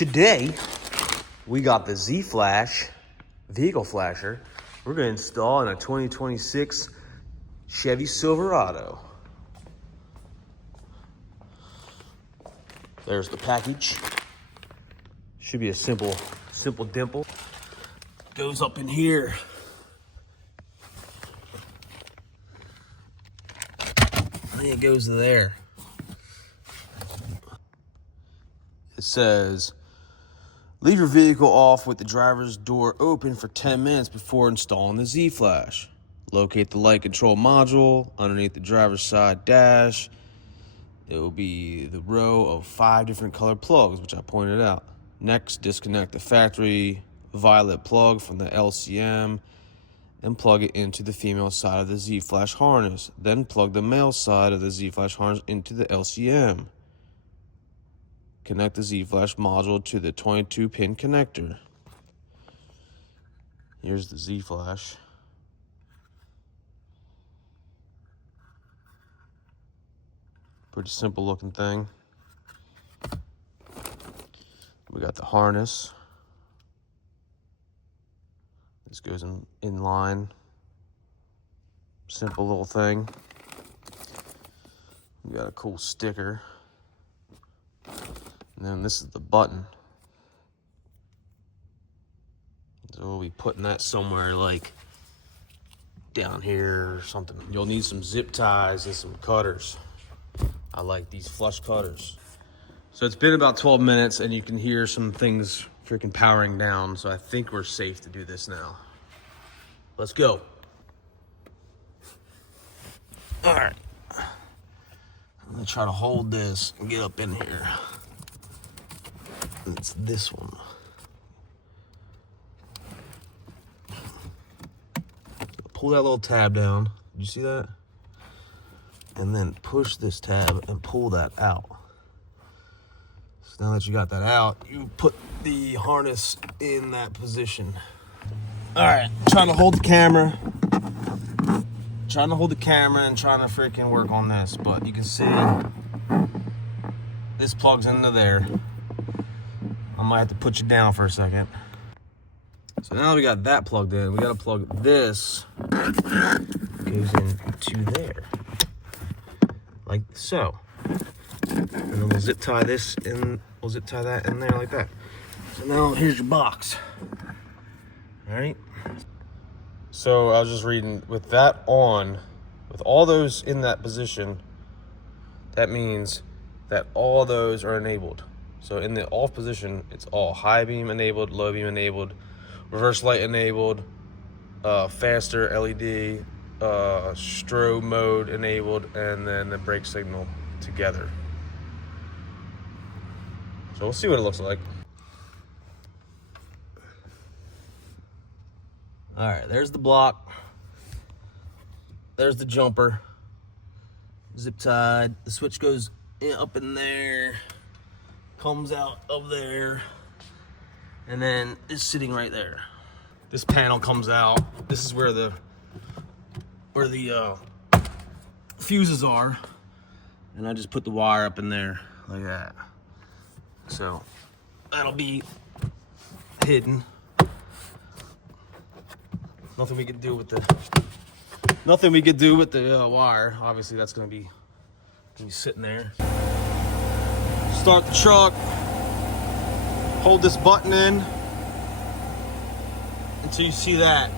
Today, we got the Z-Flash vehicle flasher. We're gonna install in a 2026 Chevy Silverado. There's the package. Should be a simple dimple. Goes up in here. I think it goes to there. It says, leave your vehicle off with the driver's door open for 10 minutes before installing the Z-Flash. Locate the light control module underneath the driver's side dash. It will be the row of 5 different color plugs, which I pointed out. Next, disconnect the factory violet plug from the LCM and plug it into the female side of the Z-Flash harness. Then plug the male side of the Z-Flash harness into the LCM. Connect the Z-Flash module to the 22-pin connector. Here's the Z-Flash. Pretty simple looking thing. We got the harness. This goes in line. Simple little thing. We got a cool sticker. And then this is the button. So we'll be putting that somewhere like down here or something. You'll need some zip ties and some cutters. I like these flush cutters. So it's been about 12 minutes and you can hear some things freaking powering down. So I think we're safe to do this now. Let's go. All right. I'm gonna try to hold this and get up in here. It's this one. Pull that little tab down. Did you see that? And then push this tab and pull that out. So now that you got that out, you put the harness in that position. All right, trying to hold the camera. Trying to hold the camera and trying to freaking work on this, but you can see this plugs into there. I might have to put you down for a second. So now we got that plugged in. We got to plug this. Goes into there. Like so. And then we'll zip tie this in. We'll zip tie that in there like that. So now here's your box. All right. So I was just reading, with that on, with all those in that position, that means that all those are enabled. So in the off position, it's all high beam enabled, low beam enabled, reverse light enabled, faster LED, strobe mode enabled, and then the brake signal together. So we'll see what it looks like. All right, there's the block. There's the jumper. Zip tied. The switch goes up in there. Comes out of there, and then is sitting right there. This panel comes out. This is where the fuses are, and I just put the wire up in there like that. So that'll be hidden. Nothing we could do with the wire. Obviously, that's gonna be sitting there. Start the truck, hold this button in until you see that.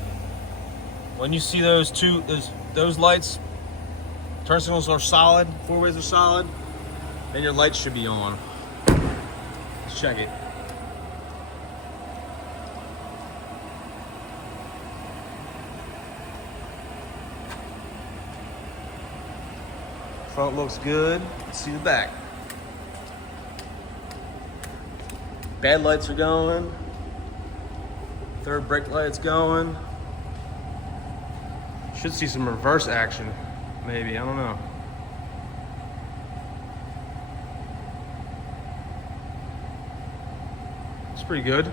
When you see those lights, turn signals are solid, 4-ways are solid, then your lights should be on. Let's check it. Front looks good. Let's see the back. Bad lights are going. Third brake light's going. Should see some reverse action, maybe, I don't know. It's pretty good.